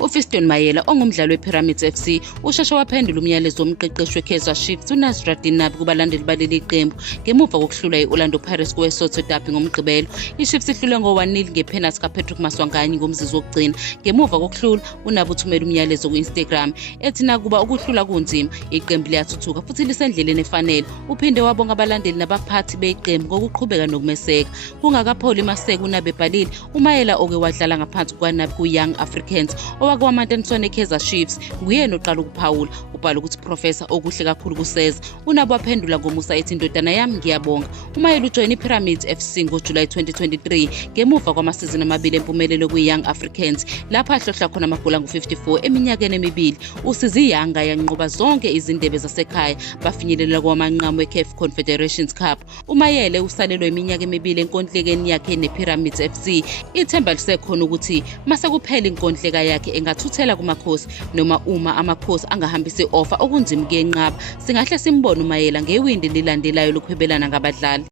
uFiston Mayela ongumdlali wePyramids FC usheshe waphendula umyalezo womqeqeshi weKaizer Chiefs uNasruddin Nabi kubalandeli baleli qembu ngemuva kokuhlula iOrlando Pirates kuWesotho Derby ngomgqibelo. iChiefs ihlule ngo-1-0 ngepenalty kaPatrick Maswanganyi ngomzuzu wokugcina. Ngemuva kokuhlula uNabi uthumela umyalezo ku-Instagram ethi nakuba ukuhlula kunzima iqembu liyathuthuka futhi lisendleleni efanele. Uphinde wabonga abalandeli nabaphathi beqembu ngokuqhubeka nokumeseka. Kungakapholi maseko uNabi ebhalile uMayela oke wadlala ngaphansi kukaNabi ku-Young Africans owakwamantaniswane eKaizer Chiefs nguyena oqala ukuphawula. Ubhala ukuthi Professor okuhle kakhulu kuseza. uNabi waphendula ngomusa ethi indodana yami ngiyabonga. uMayela ujoyina iPyramids FC ngoJulayi 2023 ngemuva kwamasizini amabili empumelelo kwi-Young Africans lapho ahlohla khona amagoli angu-54 eminyakeni emibili. uSizi Yanga yanqoba zonke izindebe zasekhaya bafinyelela kwamanqamu weCAF Confederations Cup. uMayele usalelwe iminyaka emibili enkondlekeni yakhe nePyramids FC. Ithemba lisekhona ukuthi mase kuphela inkonhleka yakhe engathuthela kumakhosi noma uma amakhosi angahambisa i-offer okunzima kuyenqaba singahle simbone uMayela ngewindi lilandelayo lokuhwebelana ngabadlali.